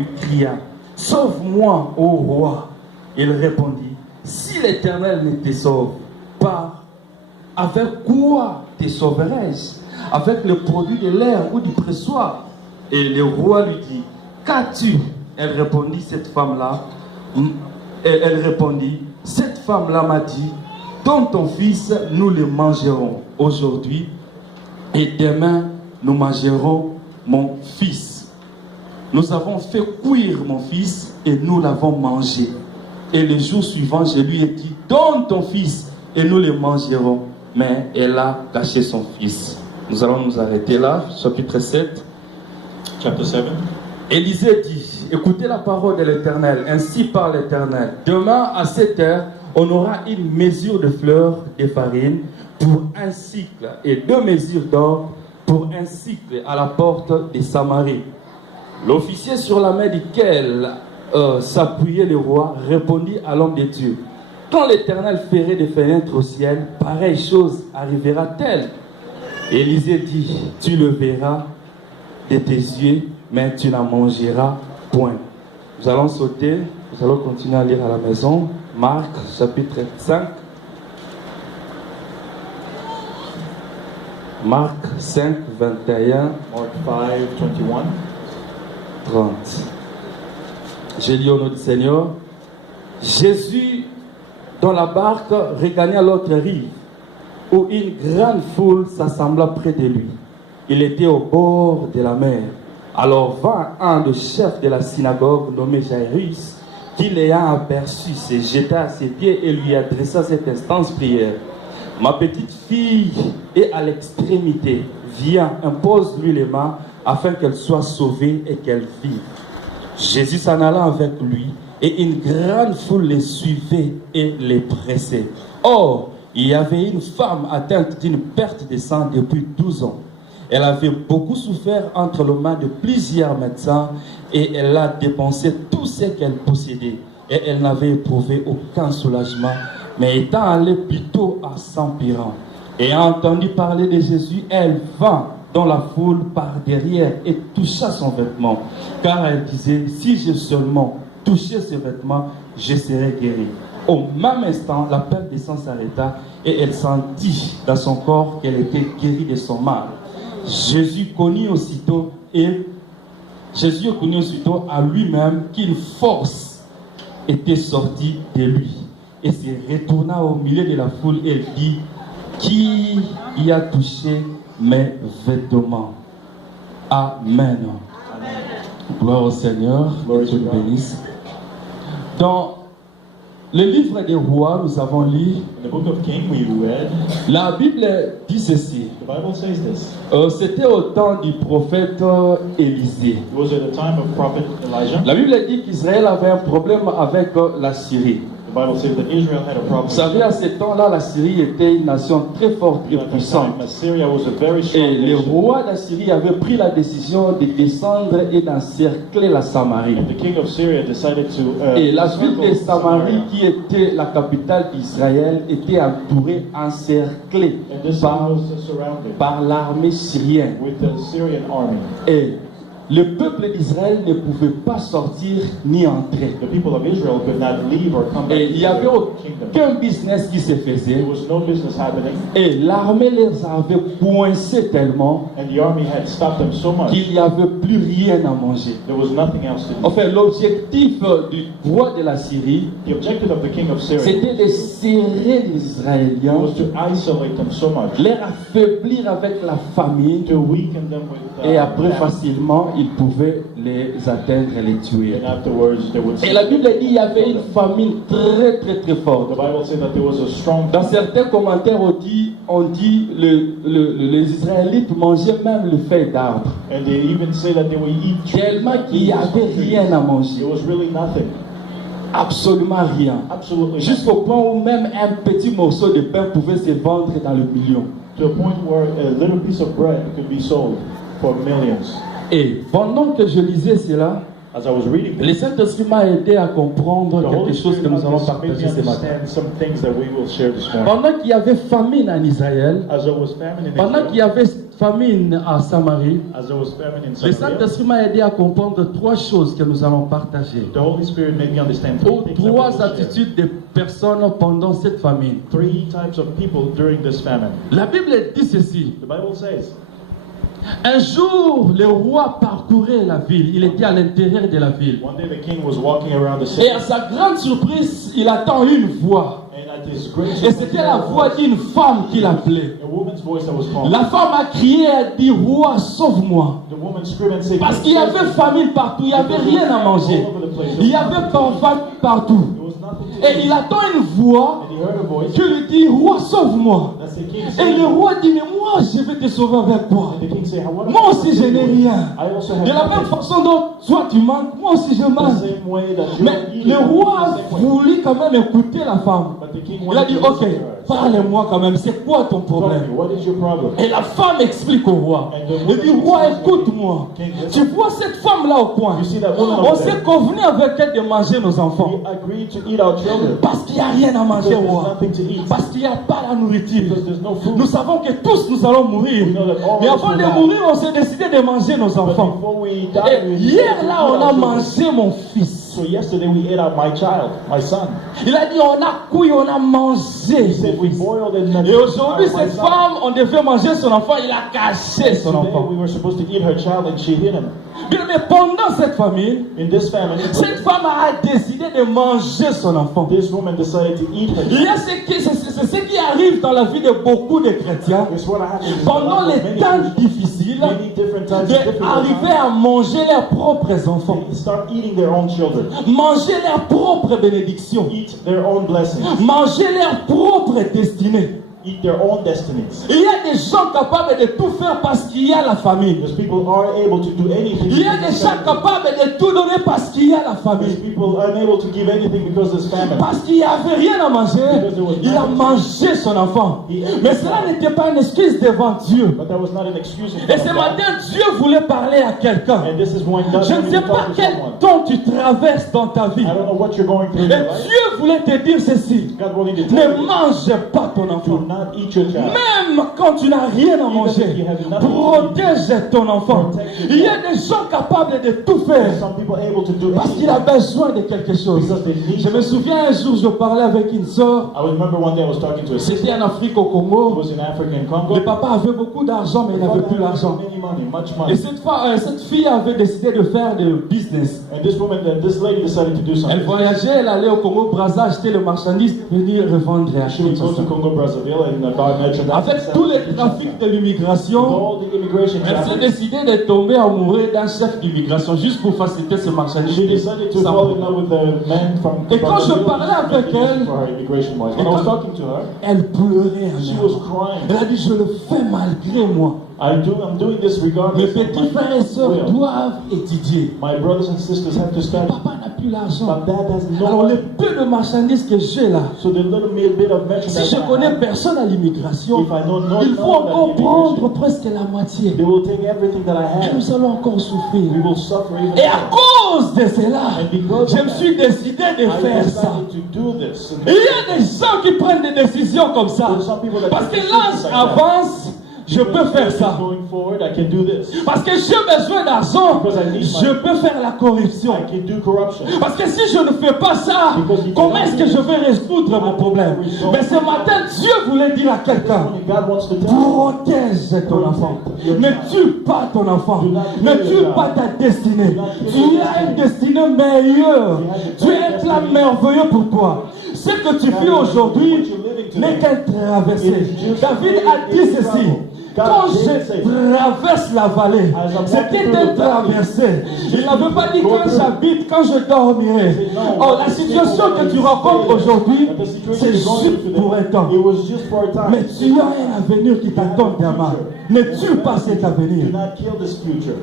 lui cria, sauve-moi, ô roi. Il répondit, si l'Éternel ne te sauve pas, avec quoi te sauverais-je? Avec le produit de l'air ou du pressoir? Et le roi lui dit, qu'as-tu? Elle répondit, cette femme-là m'a dit, donne ton fils, nous le mangerons aujourd'hui, et demain nous mangerons mon fils. Nous avons fait cuire mon fils et nous l'avons mangé. Et le jour suivant, je lui ai dit, donne ton fils et nous le mangerons. Mais elle a caché son fils. Nous allons nous arrêter là, chapitre 7. Chapter 7. Élisée dit, écoutez la parole de l'Éternel, ainsi parle l'Éternel. Demain à 7 heures, on aura une mesure de fleurs de farine pour un cycle et 2 mesures d'or pour un cycle à la porte de Samarie. L'officier sur la main duquel s'appuyait le roi répondit à l'homme de Dieu, quand l'Éternel ferait des fenêtres au ciel, pareille chose arrivera-t-elle? Élisée dit, tu le verras de tes yeux, mais tu n'en mangeras point. Nous allons sauter, nous allons continuer à lire à la maison. Marc chapitre 5. Marc 5, 21. Mark 5, 21. 30. Je lis au nom du Seigneur. Jésus, dans la barque, regagna l'autre rive, où une grande foule s'assembla près de lui. Il était au bord de la mer. Alors vint un des chefs de la synagogue, nommé Jairus, qui l'ayant aperçu, se jeta à ses pieds et lui adressa cette instance prière. Ma petite fille est à l'extrémité. Viens, impose-lui les mains, afin qu'elle soit sauvée et qu'elle vive. Jésus s'en alla avec lui, et une grande foule les suivait et les pressait. Or, il y avait une femme atteinte d'une perte de sang depuis 12 ans. Elle avait beaucoup souffert entre les mains de plusieurs médecins, et elle a dépensé tout ce qu'elle possédait. Et elle n'avait éprouvé aucun soulagement, mais étant allée plutôt à s'empirant. Ayant entendu parler de Jésus, elle vint dans la foule par derrière et toucha son vêtement, car elle disait, si j'ai seulement touché ce vêtement, je serai guérie. Au même instant, la perte de sang s'arrêta et elle sentit dans son corps qu'elle était guérie de son mal. Jésus connut aussitôt à lui-même qu'une force était sortie de lui et se retourna au milieu de la foule et dit, qui y a touché mes vêtements? Amen. Gloire au Seigneur. Dieu le bénisse. Dans le livre des rois, nous avons lu, In the book of King, we read, la Bible dit ceci. the Bible says this. C'était au temps du prophète Élisée. It was at the time of Prophet Elijah. La Bible dit qu'Israël avait un problème avec la Syrie. The Bible says that Israel had a problem. Vous savez, à ce temps-là, la Syrie était une nation très forte et At the puissante. time, Assyria was a very Et strong le nation. roi d'Assyrie avait pris la décision de descendre et d'encercler la Samarie. And the king of Syria decided to Et la ville de circle Samarie, Samaria. qui était la capitale d'Israël, était entourée, encerclée And this par, was surrounded par l'armée syrienne. with the Syrian army. Et le peuple d'Israël ne pouvait pas sortir ni entrer. The people of Israel could not leave or come back Et to il n'y avait their kingdom. aucun business qui se faisait. There was no business happening, Et l'armée les avait coincés tellement and the army had stopped them so much qu'il n'y avait plus rien à manger. there was nothing else to do. Enfin, l'objectif du roi de la Syrie, The objective of the king of Syria c'était de serrer les Israéliens, was to isolate them so much, les affaiblir avec la famine, to weaken them with et après famine, facilement ils pouvaient les atteindre et les tuer. and afterwards they would Et la Bible dit qu'il y avait une famine très très très The forte. Bible said that there was a strong. Dans certains commentaires on dit les Israélites mangeaient même le feuille d'arbre. And they even say that they would eat trees. Tellement qu'il n'y avait rien à manger. There was really nothing. Absolument rien. Absolutely nothing. Jusqu'au point où même un petit morceau de pain pouvait se vendre dans le million. To a point where a little piece of bread could be sold for millions. Et pendant que je lisais cela, As I was reading le this, Saint-Esprit m'a aidé à comprendre the quelque Holy chose que Spirit nous allons made partager me ce matin. understand some things that we will share this morning. Pendant qu'il y avait famine en Israël, As there was famine in pendant qu'il y Israel, avait famine à Samarie, as there was famine in le Samaria, Saint-Esprit m'a aidé à comprendre 3 choses que nous allons partager. the Holy Spirit made me understand Ou three things that we 3 will share. attitudes des personnes pendant cette famine. 3 types of people during this famine. La Bible dit ceci. The Bible says, Un jour, le roi parcourait la ville. Il était à l'intérieur de la ville. one day the king was walking around the city, Et à sa grande surprise, il attend une voix. and at his great Et c'était la voix d'une femme qui l'appelait. a woman's voice that was calling. La femme a crié, elle a dit, roi, sauve-moi. The woman screamed and said, Parce qu'il y avait famine partout, il n'y avait rien à manger. Il y avait famine partout. There was nothing to Et eat. il attend une voix And he heard a voice. qui lui dit, roi, sauve-moi. That's the king Et saying, le roi dit, mais moi, je vais te sauver avec quoi? and the king said, what Moi aussi, je n'ai rien. I also have De la même nothing. façon dont toi, tu manques, moi aussi, je The manque. same way that you Mais are eating, le roi a the same way. voulu quand même écouter la femme. But the king Il a wanted dit, to ok, listen to her. parle-moi quand même, c'est quoi ton Tell problème? me, what is your problem? Et la femme explique au roi. Il dit, roi, écoute-moi. Tu vois cette femme-là au coin. You see that woman On over s'est there? convenu avec elle de manger nos enfants. We agreed to eat our children Parce qu'il n'y a rien à because manger, there's roi. nothing to eat. Parce qu'il n'y a pas la nourriture. Because there's no food. Nous savons que tous nous allons mourir. We know that all Mais of us avant will de die. mourir, on s'est décidé de manger nos But enfants. before we die, Et we hier decided to là, eat on our a children. mangé mon fils. So yesterday we ate out my child, my son. Il a dit, on a cuit, on a mangé. He said we boiled and Et aujourd'hui, my cette son. femme, on devait manger son enfant, il a caché son Today enfant. we were supposed to eat her child and she hid him. Bien, mais pendant cette famine, In this famine, cette femme a décidé de manger son enfant. this woman decided to eat her Il y child. a c'est ce qui arrive dans la vie de beaucoup de chrétiens. It's what happens in the Pendant life of les many temps Christians. difficiles, Many different times, different d'arriver times, à manger leurs propres enfants, they start eating their own children, manger leurs propres bénédictions, eat their own blessings, manger leur propre destinée. eat their own destinies. Il y a des gens capables de tout faire parce qu'il y a la famille. Because people are able to do anything. Il y a des gens capables de tout donner parce qu'il y a la Because famille. people are unable to give anything because there's famine. Parce qu'il n'y avait rien à manger, il a mangé son enfant. Mais cela n'était pas une excuse devant Dieu. But that was not an excuse. in Et front ce of God. matin, Dieu voulait parler à quelqu'un. And this is when God Je ne wanted sais to pas talk to quel someone. temps tu traverses dans ta vie. I don't know what you're going through in Et your life. Dieu voulait te dire ceci. God wanted to tell Ne you, mange pas ton do enfant. not eat your child. Même quand tu n'as rien à manger, protège ton enfant. Il y a des gens capables de tout faire Some people are able to do parce qu'il a anything besoin de quelque chose. because they need. Je me souviens un jour, je parlais avec une sœur. I remember one day I was talking to a sister. C'était en Afrique, au Who Congo. was in Africa in Congo. Le papa avait beaucoup d'argent, mais il n'avait plus l'argent. Many money, much Et money. cette fille avait décidé de faire du business. And this woman, this lady decided to do Elle something. voyageait, elle allait au Congo Brazza acheter le marchandise, venir revendre et She acheter. would go to Congo Brazzaville and buy merchandise. Avec tous les trafics de l'immigration, all the immigration elle s'est traffic, décidé de tomber amoureux d'un chef d'immigration juste pour faciliter ce marchandise. she decided to fall in love with the man from Et quand je Brazzaville parlais avec elle, for her immigration wise. When et I was quand- talking to her, Elle pleurait she amèrement. was crying. Elle a dit, je le fais malgré moi. I'm doing this Mes regardless of petits my frères et sœurs will. doivent étudier. My brothers and sisters have to study. Papa n'a plus l'argent. But dad has no Alors le money. peu de marchandises que j'ai là, So the little bit of merchandise si je I connais have, personne à l'immigration, if I don't know il faut none of that encore prendre immigration, presque la moitié. they will take everything that I Et have. nous allons encore souffrir. We will suffer even Et à more. cause de cela, And because je of me that, suis décidé de I faire ça. decided to do this. Il y a des gens qui prennent des décisions comme ça. Parce que l'âge avance, je peux faire ça. Going forward, I can do this. Parce que j'ai besoin d'argent, je peux faire la corruption. I can do corruption. Parce que si je ne fais pas ça, comment est-ce que je vais résoudre mon problème? Mais ce matin, Dieu voulait dire à quelqu'un, God wants to tell protège ton enfant. Ne tue pas ton enfant. Ne tue pas ta destinée. Tu as une destinée meilleure. Tu as un plan merveilleux pour toi. Ce que tu fais aujourd'hui n'est qu'un traversée. David a dit ceci. Quand je traverse la vallée, c'était un traversée. Il n'avait pas dit quand j'habite, quand je dormirai. Oh, la situation que tu rencontres aujourd'hui, c'est juste pour un temps. It was just for a time. Mais tu as un avenir qui t'attend demain. Ne tue pas cet avenir. Do not kill this future.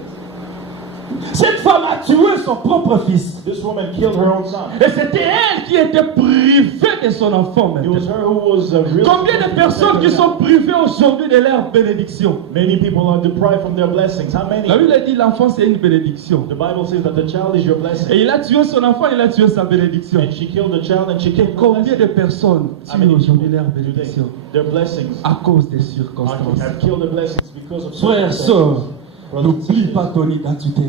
Cette femme a tué son propre fils. This woman killed her own son. Et c'était elle qui était privée de son enfant It was maintenant. her who was really. Combien de personnes qui sont privées aujourd'hui de leur bénédiction? Many people are deprived from their blessings. How many? La Bible dit l'enfant c'est une bénédiction. The Bible says that the child is your blessing. Et il a tué son enfant, il a tué sa bénédiction. And she killed the child and she Et killed the combien de blessing. personnes How tuent many aujourd'hui people leur do they- bénédiction their blessings à cause des circonstances? have killed the blessings because because of Frères, circumstances. sœurs, Brothers and n'oublie sisters, pas ton identité.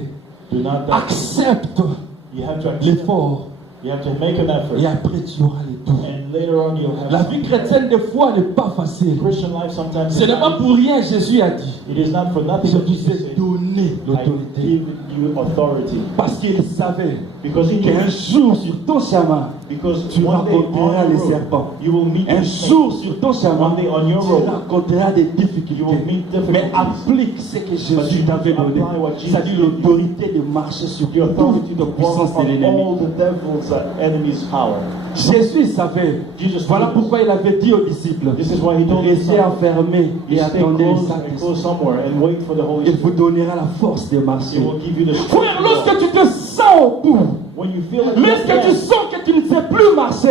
do not doubt. Accepte You have to accept. l'effort You have to make an effort. et après tu auras les tout. And later on you'll have La something. vie chrétienne des fois n'est pas facile. Christian life sometimes Ce is n'est pas not pour rien Jésus a dit, easy. It is not for nothing je that vous Jesus ai said, donné I l'autorité. give you authority. Parce qu'il savait Because he qu'un knew, jour sur ton chemin, because tu one day rencontreras on les your road, serpents. you will meet Un the jour snake. sur ton chemin, One day on your tu road, rencontreras des you will difficultés. meet Mais difficulties. applique ce que But Jésus you t'avait apply donné. what Jesus C'est-à-dire gave you. l'autorité de marcher sur The authority toute to la walk puissance de on l'ennemi. all the devil's enemy's power. Jésus savait. Jesus Voilà knew. pourquoi il avait dit aux disciples, This is why he told his restez son, enfermés you et stay attendez le close and Saint-Esprit. close somewhere and wait for the Holy Il vous Spirit. donnera la force de He marcher. will give you the Frère, strength. to lorsque walk. tu te sens au bout, When you feel like lorsque you're tu dead, sens que tu ne sais plus marcher,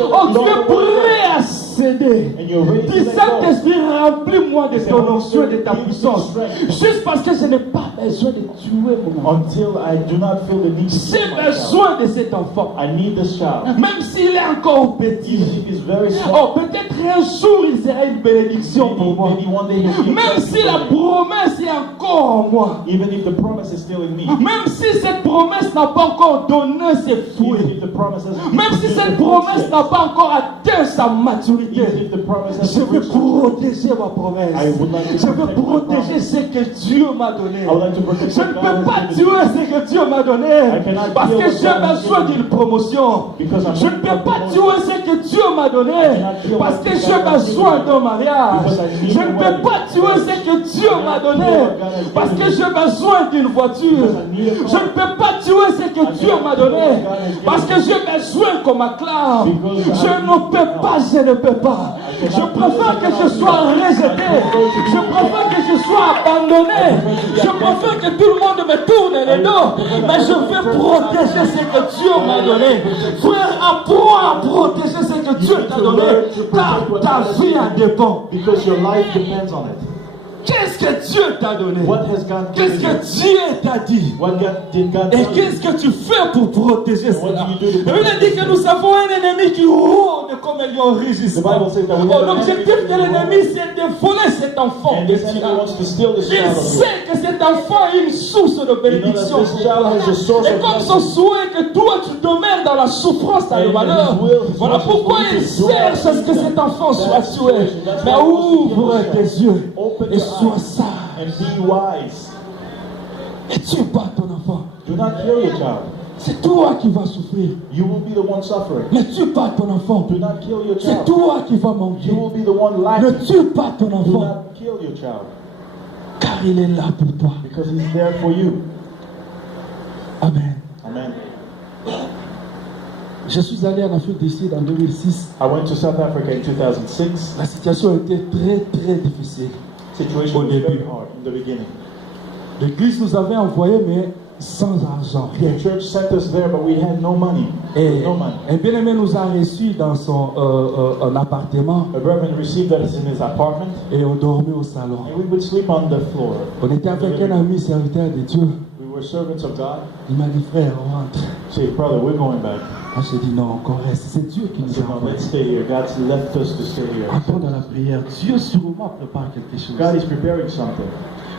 oh, tu es prêt à céder. and you're ready to Dis let go. Saint-Esprit, remplis-moi de ton onction et de ta puissance. Juste parce que je n'ai pas besoin de tuer mon enfant. Until I do not feel the need to J'ai kill my child. besoin de cet enfant. I need this child. Même s'il est encore petit. Even if he's very small. Oh, peut-être un jour il sera une bénédiction pour moi. Maybe one day he'll be a Même blessing si la for me. promesse est encore en moi. Even if the promise is still in me. Même si cette promesse n'a pas encore donné ses Even fruits. if the promise hasn't Même si cette promesse n'a pas encore atteint sa maturité. Even if the promise Je hasn't veux reached, protéger ma promesse. I would like to Je veux protect my protéger promise. ce que Dieu m'a donné. I would like to protect Je what ne God peux has pas given tuer me. ce que Dieu m'a donné. I cannot Parce kill que what j'ai God has besoin given me. d'une promotion. Because I'm Je ne peux pas tuer ce que Dieu m'a donné. Parce que j'ai besoin d'un mariage. Je ne peux pas tuer ce que Dieu m'a donné. Parce que j'ai besoin d'une voiture. Je ne peux pas tuer ce que Dieu m'a donné. Parce que j'ai besoin qu'on m'acclame. Je ne peux pas, je ne peux pas. Je préfère que je sois rejeté. Je préfère que je sois abandonné. Je préfère que tout le monde me tourne le dos. Mais je veux protéger ce que Dieu m'a donné. Frère, apprends à protéger ce que Dieu t'a donné. Car ta vie en dépend. Because your life depends on it. Qu'est-ce que Dieu t'a donné? What has God Qu'est-ce given you? que Dieu t'a dit? What did God Et tell you? qu'est-ce que tu fais pour protéger What cela? do you do to La Bible dit que nous avons un ennemi qui rôde comme un lion The rugissant. Bible says that we Oh, have an l'objectif enemy de l'ennemi, c'est de voler cet enfant. and this enemy wants to steal this Il child of yours. sait que cet enfant est une source de bénédiction. You know that this child is a source Et of comme son souhait que toi tu demeures dans la souffrance, dans le And malheur, his will, his voilà wishes pourquoi for you il to dwell cherche à ce que cet enfant soit tué. Mais ouvre tes yeux et sois sage. And be wise. Et tue pas ton enfant. Do not kill your child. C'est toi qui vas souffrir. You will be the one suffering. Ne tue pas ton enfant. Do not kill your C'est child. toi qui vas manquer. You will be the one Ne lacking. tue pas ton Do enfant. not kill your child. Car il est là pour toi. Because he's there for you. Amen. Amen. Je suis allé en Afrique du Sud en 2006. I went to South Africa in 2006. La situation était très difficile. Situation Au was very début. hard in the beginning. L'église nous avait envoyés, mais sans argent, rien. The church sent us there, but we had no money. Et No money. un bien-aimé nous a reçus dans son un appartement A brethren received us in his apartment, et on dormait au salon. and we would sleep on the floor. On était avec un ami serviteur de Dieu. We were servants of God. Il m'a dit, frère, on rentre. Say, brother, we're going back. Moi, j'ai dit, non, encore reste. C'est Dieu qui I nous said, a no, envoyés. let's stay here. God's left us to stay here. Attends dans la prière. Dieu sûrement prépare quelque chose. God is preparing something.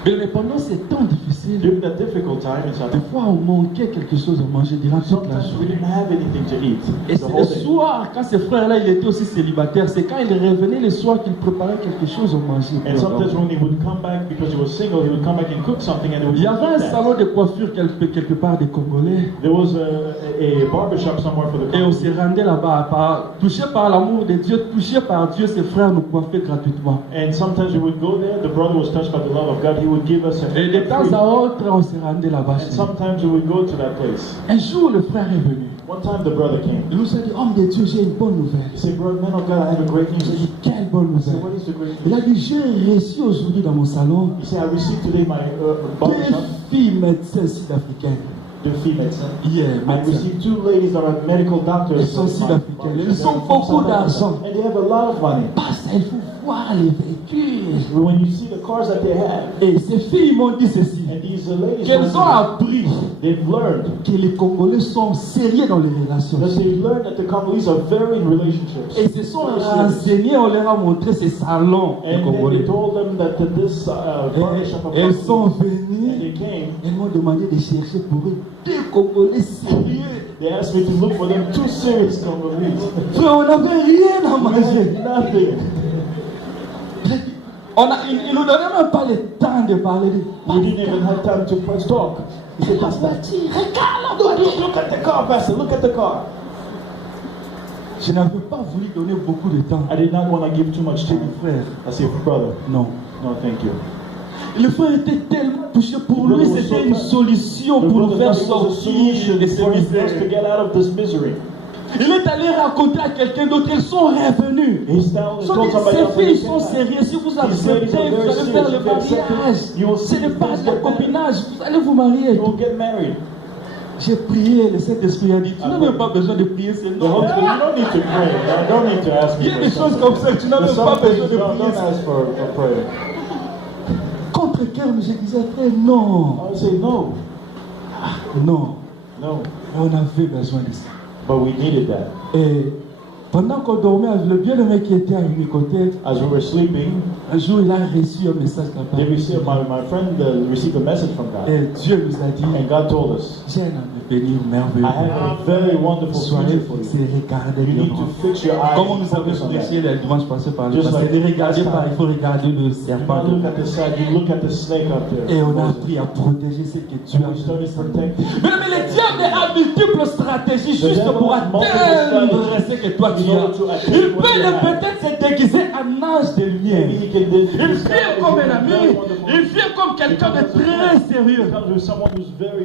Mais pendant ces temps difficiles, During that difficult time in South des Africa, fois on manquait quelque chose à manger durant toute la sometimes we journée. didn't have anything to eat. Et The c'est le whole day. soir, quand ce frère-là, il était aussi célibataire, c'est quand il revenait le soir qu'il préparait quelque chose à manger. And sometimes when he would come back, because he was single, he would come back and cook something and he would Il y avait un eat that. salon de coiffure quelque part des Congolais. There was a barbershop somewhere for the Et on couple. s'est rendu là-bas, touché par l'amour de Dieu, touché par Dieu, ses frères nous coiffaient gratuitement. And sometimes we would go there, the brother was touched by the love of God, he would give us a Et de temps free. à autre, on s'est rendu là-bas. And chez lui. sometimes we would go to that place. Un jour, le frère est venu. One time the brother came. Il nous a dit, homme de Dieu, j'ai une bonne nouvelle. He said, brother, man of God, I have a great J'ai news. dit, quelle bonne I said, nouvelle. what is the great Il news? a dit, j'ai reçu aujourd'hui dans mon salon He said, I received today my deux barbershop, filles médecins sud-africaines. the females. Yeah, I médecins. received two ladies that are medical doctors. Elles sont in my sud-africaines. barbershop. Elles ont beaucoup d'argent. And they have a lot of money. Pasteur, il faut voir les véhicules. When you see the cars that they have, Et ces filles m'ont dit ceci, and these ladies, qu'elles ont appris they've learned que les Congolais sont sérieux dans les relations. that they've learned that the Congolese are very in relationships. Et se sont renseignés, on leur a montré ces salons des And then Congolais. they told them that this barbershop of Elles sont and venues, they came. elles m'ont demandé de chercher pour eux des Congolais sérieux. They asked me to look for them two serious Congolese. Frère, on n'avait rien à manger. Nothing. Ils nous donnaient même pas le temps de parler. We didn't even have time to first talk. He said, Pastor, look at the car, Pastor, look at the car. Je n'avais pas voulu donner beaucoup de temps. I did not want to give too much J'ai time. dit, frère, I said, brother, non. no, thank you. Le frère était tellement touché. Pour lui, c'était une solution pour nous faire sortir de ces for us to misères. get out of this misery. Il est allé raconter à quelqu'un d'autre qu'ils sont revenus. He's down and Sont told dit, somebody ces else. filles sont sérieuses. Si vous acceptez, vous allez faire le mariage. Ce n'est pas le copinage. Vous allez vous marier. You will get married. J'ai prié, le Saint-Esprit a dit, tu n'as même pas besoin de prier, c'est The non. Holy Spirit, you don't need to pray. You don't need to ask me Il y a for des choses something. comme ça, tu n'as There's même pas some things besoin de don't prier. ask for prayer. Contre cœur, mais je disais, frère, non. I would say no. Non. No. On avait besoin de ça. But we needed that. Et pendant qu'on dormait, le bien-aimé qui était à mes côtés, As we were sleeping, un jour il a reçu un message de la part they de received, Dieu. my friend received a message from God. Et Dieu nous a dit, And God told us, j'ai un avenir merveilleux. I have a very wonderful Soyez future for you. fixés, regardez You le need to grand. fix your eyes Comme on and nous avait focus on that. prêché le dimanche passé par le Just passé, like ne regardez last pas, time. il faut regarder le Do serpent. not look at the side, you look at the snake up there. Et on a Moses. appris à protéger ce que Dieu a We fait. started protecting. Mais le diable a multiples stratégies juste pour atteindre ce que toi tu as. Il peut peut-être se déguiser en ange de lumière. Maybe he can Il vient comme un ami, il vient comme quelqu'un de très sérieux.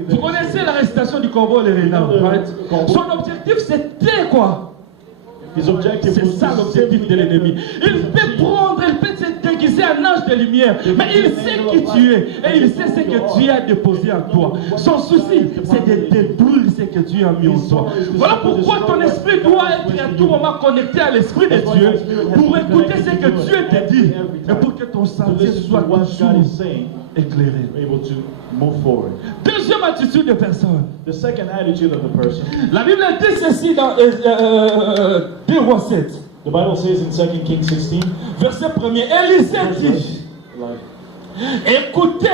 Vous connaissez l'arrestation du corbeau et le renard, right? Son objectif c'était quoi? C'est ça l'objectif de l'ennemi. Il peut prendre, il peut se déguiser en ange de lumière, mais il sait qui tu es et il sait ce que Dieu a déposé en toi. Son souci, c'est de détruire ce que Dieu a mis en toi. Voilà pourquoi ton esprit doit être à tout moment connecté à l'esprit de Dieu pour écouter ce que Dieu te dit et pour que ton sentier soit toujours éclairé. Able to move forward. Deuxième attitude de personne. The second attitude of the person. La Bible dit ceci dans 2 Rois 7. The Bible says in 2 Kings 16, Verset 1er, Élisée dit, écoutez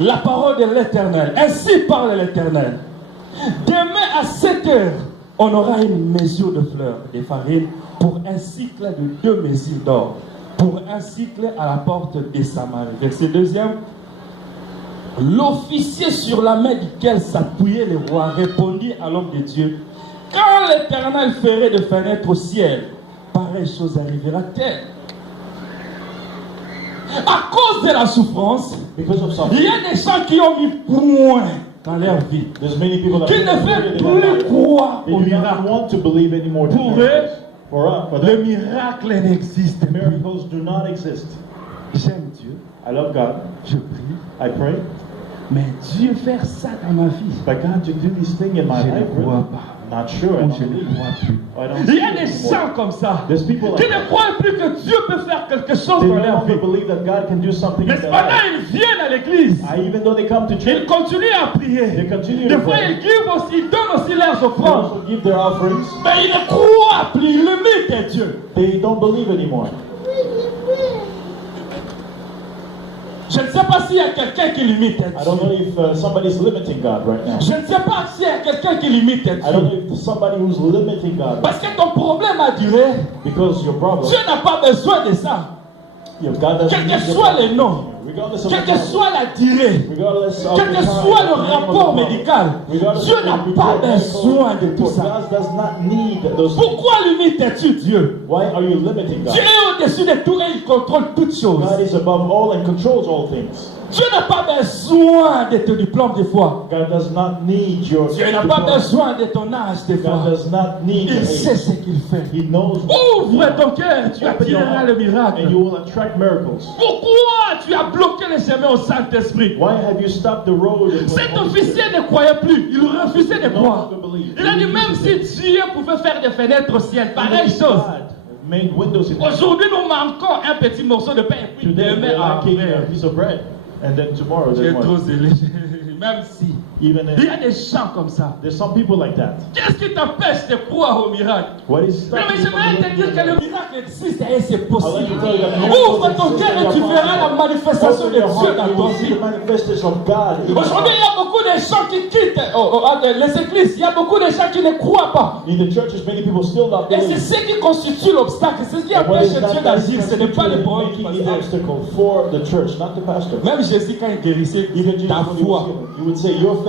la parole de l'Éternel. Ainsi parle l'Éternel. Demain à 7 heures, on aura une mesure de fleurs de farine pour un cycle de 2 mesures d'or. Pour un cycle à la porte de Samarie. Verset 2e. L'officier sur la main duquel s'appuyait le roi répondit à l'homme de Dieu, quand l'Éternel ferait de fenêtres au ciel, pareille chose arrivera-t-elle? À cause de la souffrance, because of il suffering, y a des gens qui ont mis point dans leur vie, there's many people that qui ne veulent plus croire they au do not miracle. want to believe anymore. Pour eux, for le them, miracle n'existe plus. miracles do not exist. J'aime Dieu, I love God. je prie, I pray, mais Dieu faire ça dans ma vie, but God to do this thing in my je life, ne crois really? pas. Not sure. I Ou don't je ne believe. crois plus. I don't Il y a see des it anymore. gens comme ça There's people qui like ne croient plus que Dieu peut faire quelque chose they dans no leur longer vie. believe that God can do something Mais in their cependant, life. ils viennent à l'église. Even though they come to Ils church, continuent à prier. they continue Des to fois, pray. ils donnent aussi leurs They offrandes. also give their offerings. Mais ils ne croient plus. Ils limitent Dieu. They don't believe anymore. Je ne sais pas s'il y a quelqu'un qui limite I don't know Dieu. if somebody's limiting God right now. Je ne sais pas s'il y a quelqu'un qui limite I don't Dieu. know if somebody who's limiting God Parce que ton problème a duré. because your problem, Dieu n'a pas besoin de ça. if God doesn't Quel need que your soit problem, le nom, regardless of quelle the que problem, soit la durée, regardless of quel the que time, soit le the name of the rapport problem, médical, regardless Dieu of n'a the pas medical besoin de tout report, ça. God does not need those things. Pourquoi limites-tu Dieu? Why are you limiting God? Dieu est au-dessus de tout et il contrôle toutes choses. God is above all and controls all things. Dieu n'a pas besoin de ton diplôme de foi. God does not need your Dieu n'a pas besoin de ton âge de God foi. does not need Il your sait age. ce qu'il fait. He knows Ouvre ton cœur, tu Open your attireras heart le and you miracle. will attract miracles. Pourquoi tu as bloqué le chemin au Saint-Esprit? Why have you stopped the road? and Cet put officier ne croyait plus, il refusait de no croire. longer believe? Il a dit même si Dieu pouvait faire des fenêtres au ciel, pareille chose. made windows in heaven. Aujourd'hui, nous manquons un petit morceau de pain et puis Today demain, we're lacking a après. piece of bread. And then tomorrow J'ai there's trop one. zélé. Même si. Even Il y a if des gens comme ça. there's some people like that. Qu'est-ce qui t'empêche de croire au miracle? What is Non, mais stopping je you from vais te believing dire in que le God? miracle existe et c'est I'd like possible. to tell you that miracles Ouvre ton exist cœur and et tu are verras la possible. manifestation Open de your Dieu heart dans and you ton will see vie. the manifestation of God in your Aujourd'hui, il y life. a beaucoup de gens qui quittent les églises. Il y a beaucoup de gens qui ne croient pas. In the churches, many people still not Et c'est believe. ce qui constitue l'obstacle. C'est ce qui And what empêche is Dieu that d'agir. Ce n'est pas les paroles du making the pasteur. obstacle for the church, not the pastor. Même Jésus, quand il guérissait, Even Jesus, ta when he was foi. healing, he would say, your faith,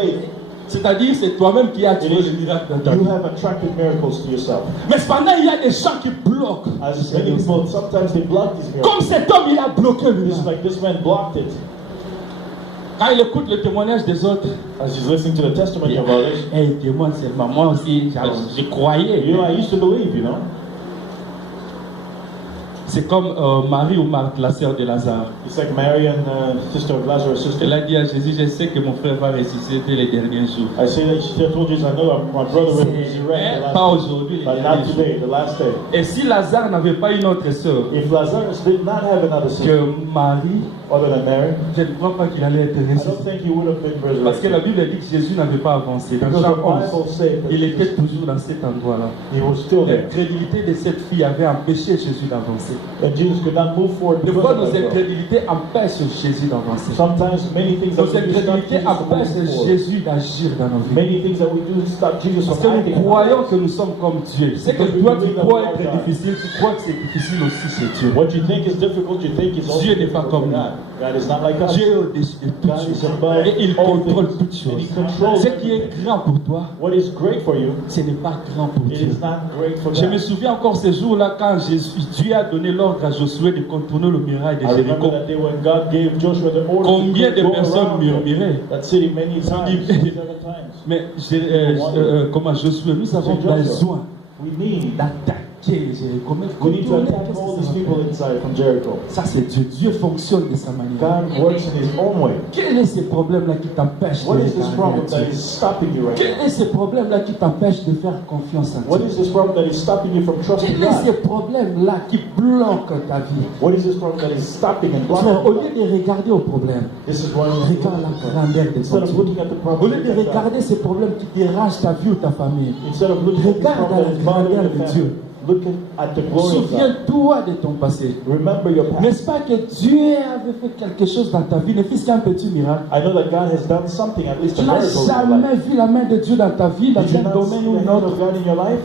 C'est-à-dire, c'est toi-même qui as attiré le miracle dans ta you vie. have attracted miracles to yourself. Mais cependant, il y a des gens qui bloquent. As many people, sometimes they block these miracles. Comme cet homme, il a bloqué le It's miracle. like this man blocked it. Quand il écoute le témoignage des autres, As he's listening to the testimony of others, hey, témoigne seulement. Moi aussi, je croyais. you know, I used to believe, you know. C'est comme Marie ou Marthe, la sœur de Lazare. It's like Mary and sister of Lazarus' sister. Elle a dit à Jésus, je sais que mon frère va ressusciter les derniers jours. I say that she told Jesus, I know that my brother will resurrect the Pas last day, aujourd'hui, les but derniers not jours. today, the last day. Et si Lazare n'avait pas une autre sœur If Lazarus did not have another sister que Marie, other than Mary, je ne crois pas qu'il allait être I don't ressuscité. think he would have been Parce que la resurrected. Bible dit que Jésus n'avait pas avancé. Dans Because Jean the 11, Bible says that il était Jesus, toujours dans cet endroit-là. he was still there. L'incrédulité de cette fille avait empêché Jésus d'avancer. And Jesus could not move forward Des because fois, of nos that. incrédulités empêchent Jésus d'avancer. Sometimes many things Nos that we do stop incrédulités Jesus from moving empêchent forward. Jésus d'agir dans nos vies. Many things that we do stop Jesus Parce from que acting. nous croyons que nous sommes comme Dieu. C'est que Because we toi, tu believe that crois we are être God. difficile, tu crois que c'est difficile aussi chez Dieu. What you think is difficult, you think is also Dieu n'est pas difficult comme for God. God is not like us. Dieu est au-dessus de toutes God is choses. above Et il all contrôle things. toutes And he choses. controls Ce qui est everything. grand pour toi, What is great for you, ce n'est pas grand pour it Dieu. is not great for Je me God. souviens encore ce jour-là quand Dieu a donné l'ordre à Josué de contourner le muraille de I remember Jéricho. that day when God gave Joshua the order Combien to de go personnes around murmuraient? that city many times, 7 times. Mais comment Josué, nous avons Joshua, besoin we need d'attaquer Jéricho. Mais We need to contourner, attack qu'est-ce all que these ça va people faire? inside from Jericho. Ça c'est Dieu. Dieu fonctionne de sa manière. God works in His own way. Quel est ce problème-là qui t'empêche What de is this regarder problem à that Dieu? is stopping you right Quel now? est ce problème-là qui t'empêche de faire confiance en What Dieu? is this problem that is stopping you from trusting Quel est ce God? problème-là qui bloque ta vie? What is this problem that is stopping and Frère, au blocking lieu you? de regarder au problème, This is why regarde la grandeur de instead ton of Dieu. looking at the Au problem, lieu de regarder ces problèmes qui dérangent ta vie ou ta famille, instead of looking at the Regarde problem la that is bothering grandeur the de family, look at the glory of God. souviens-toi de ton passé. Remember your past. N'est-ce pas que Dieu avait fait quelque chose dans ta vie, ne fût-ce qu'un petit miracle? I know that God has done something, at least a Tu n'as miracle in your jamais life. vu la main de Dieu dans ta vie, dans Did you un not domaine see ou the un hand autre. of God in your life?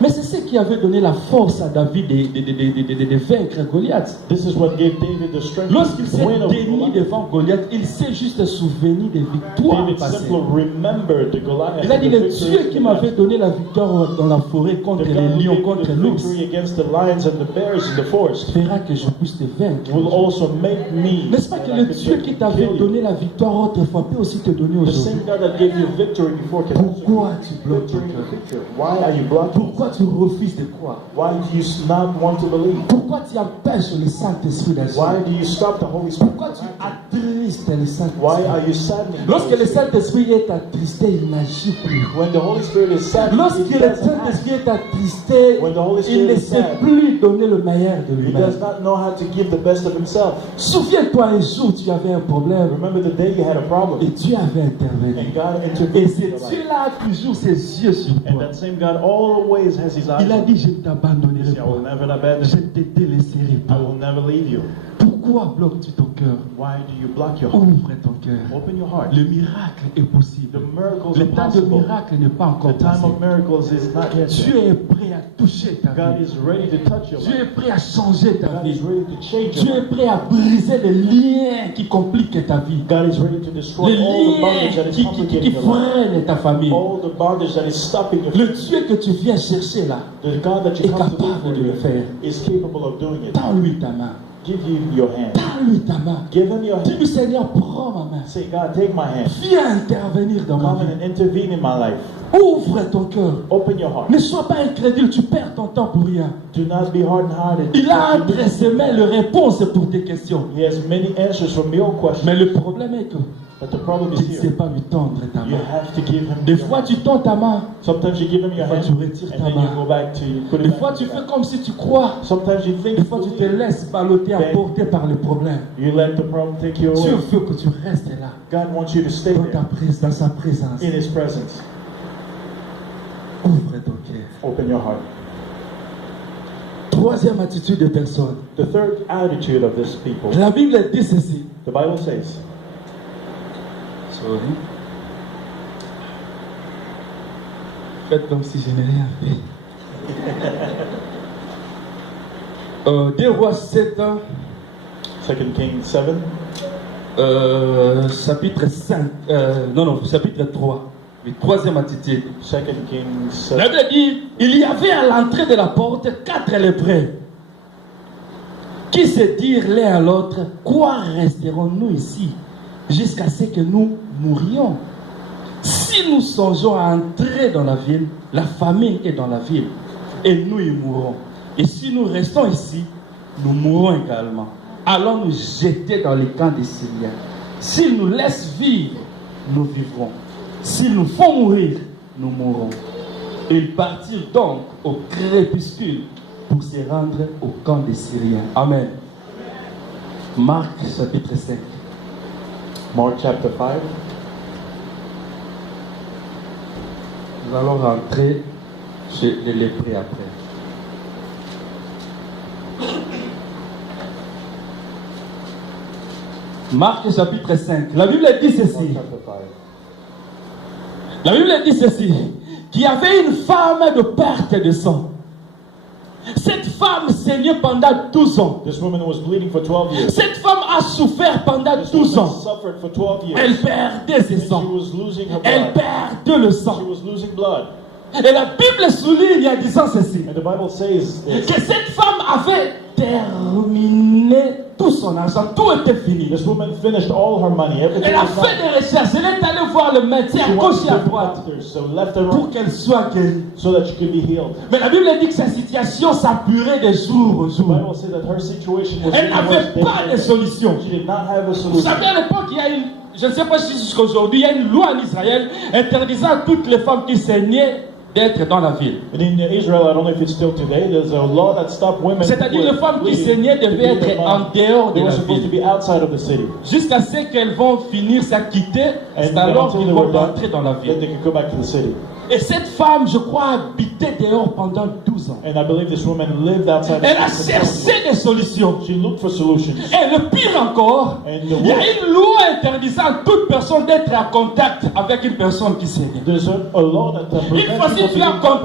Mais c'est ce qui avait donné la force à David de vaincre Goliath. This is what gave David the strength Lorsqu'il to s'est win over déni Goliath. devant Goliath, il s'est juste souvenu des victoires David passées. simply remembered the Goliath. Il a dit, the le victory Dieu of qui Goliath. m'avait donné la victoire dans la forêt contre The les God who lions, gave contre you the l'ours, victory against the lions and the bears in the forest fera que je puisse te vaincre. will also make me. N'est-ce pas que that I le can Dieu qui t'avait kill you. donné la victoire autrefois peut aussi te donner The aujourd'hui? same God that gave you victory before can also Pourquoi give tu you bloques ton victory in cœur? the future. Why are you blocking? Pourquoi tu refuses de croire? Why do you not want to believe? Pourquoi tu empêches le Saint-Esprit d'agir? Why do you stop the Holy Spirit? Pourquoi tu from acting? attristes le Why Saint-Esprit? are you saddening? the Lorsque Holy le Spirit? Saint-Esprit est attristé, il n'agit plus. When the Holy Spirit is sad, Lorsque he le doesn't act. Saint-Esprit est attristé, When the Holy il Spirit ne is sait sad, plus donner le meilleur de he lui-même. does not know how to give the best of himself. Souviens-toi un jour, tu avais un problème Remember the day you had a et problem Dieu avait intervenu. and God Et intervened ce in your life. Dieu-là a toujours ses yeux sur And toi. that same God always has his eyes Il a on dit, you. je ne t'abandonnerai He said, I will pas. never abandon Je you. ne te délaisserai I pas. will never leave you. Pourquoi bloques-tu ton cœur? Why do you block your heart? Ouvre ton cœur. Open your heart. Le miracle est possible. The miracles Le are temps de possible. miracle n'est pas encore The time passé. of miracles is not yet Dieu here. est prêt à toucher ta God vie. is ready to touch your Dieu life. est prêt à changer ta God vie. is ready to change Dieu your est life. prêt à briser les liens qui compliquent ta vie. God is ready to destroy Les all the bondage liens that is qui complicating your life. freinent ta famille. All the bondage that is stopping your Le Dieu que tu viens chercher là, The God that you est come to look capable for de le faire. is capable of doing it. Tends-lui ta main. Give him your hand. Tends-lui ta main. Give him your hand. Dis-lui, Seigneur, prends ma main. Say, God, take my hand. Viens intervenir dans ma Come vie. and intervene in my life. Ouvre ton cœur. Open your heart. Ne sois pas incrédule, tu perds ton temps pour rien. Do not be hard-hearted. Il a entre ses mains les réponses pour tes questions. He has many answers from your questions. Mais le problème est que But the problem Tu is ne sais here. pas lui tendre ta You main. have to give him Des your fois, hand. tu tends ta main. Sometimes you give him your Des fois, hand, tu retires and ta then main. you go back to put Des it fois, back tu in your fais hand. comme si tu crois. Sometimes you think Des fois, tu te laisses balloter, emporter par les problèmes. you let the problem take you Dieu away. veut que tu restes là, God wants you to stay dans, there dans sa présence. in His presence. Ouvre ton cœur. Open your heart. Troisième attitude de personne. The third attitude of this people, La Bible dit ceci. the Bible says, Sorry. Faites comme si je n'ai rien fait. 2 Rois 7, 2 Kings 7, chapitre 5, chapitre 3. Oui, troisième attitude. 2 Kings 7. La Bible dit, il y avait à l'entrée de la porte 4 lépreux qui se dirent l'un à l'autre, quoi resterons-nous ici jusqu'à ce que nous mourions? Si nous songeons à entrer dans la ville, la famine est dans la ville et nous y mourrons. Et si nous restons ici, nous mourrons également. Allons nous jeter dans les camps des Syriens. S'ils nous laissent vivre, nous vivrons. S'ils nous font mourir, nous mourrons. Ils partirent donc au crépuscule pour se rendre au camp des Syriens. Amen. Marc chapitre 5. Mark chapter 5. Nous allons rentrer chez les lépreux après. Marc chapitre 5. La Bible dit ceci. Mark chapter 5. La Bible dit ceci. Qu'il y avait une femme de perte de sang. Cette femme saignait pendant 12 ans. This woman was bleeding for 12 years. Cette femme a souffert pendant This 12 woman ans. suffered for 12 years. Elle perdait ses She sangs. was losing her Elle blood. perdait le She sang. was losing blood. Et la Bible souligne en disant ceci. And the Bible says this. Que cette femme avait terminé tout son argent. Tout était fini. This woman finished all her money. Everything Elle a was fait done. des recherches. Elle est allée voir le médecin She à went gauche to et à the droite doctors, so left and pour right, qu'elle soit guérie. so that she could be healed. Mais la Bible dit que sa situation s'apurait de jour au The jour. Bible says that her situation was Elle getting worse n'avait day pas by de day. solution. She did not have a Vous solution. savez, à l'époque, il y a une, je ne sais pas si jusqu'à aujourd'hui, il y a une loi en Israël interdisant à toutes les femmes qui saignaient d'être dans la ville. And in Israel, I don't know if it's still today, there's a law that stopped women. C'est-à-dire who les were femmes qui bleeding saignaient to devaient be être alone. en dehors de They la were supposed to ville. be outside of the city. Jusqu'à ce qu'elles vont finir s'acquitter, c'est And alors until qu'ils they vont were done, rentrer dans la then ville. they could go back to the city. Et cette femme, je crois, habitait dehors pendant 12 ans. And I believe this woman lived outside Elle a the city. cherché des solutions. She looked for solutions. Et le pire encore, And il y a une loi interdisant à toute personne d'être en contact avec une personne qui saigne. There's a law that Une fois prevents si people tu es en from contact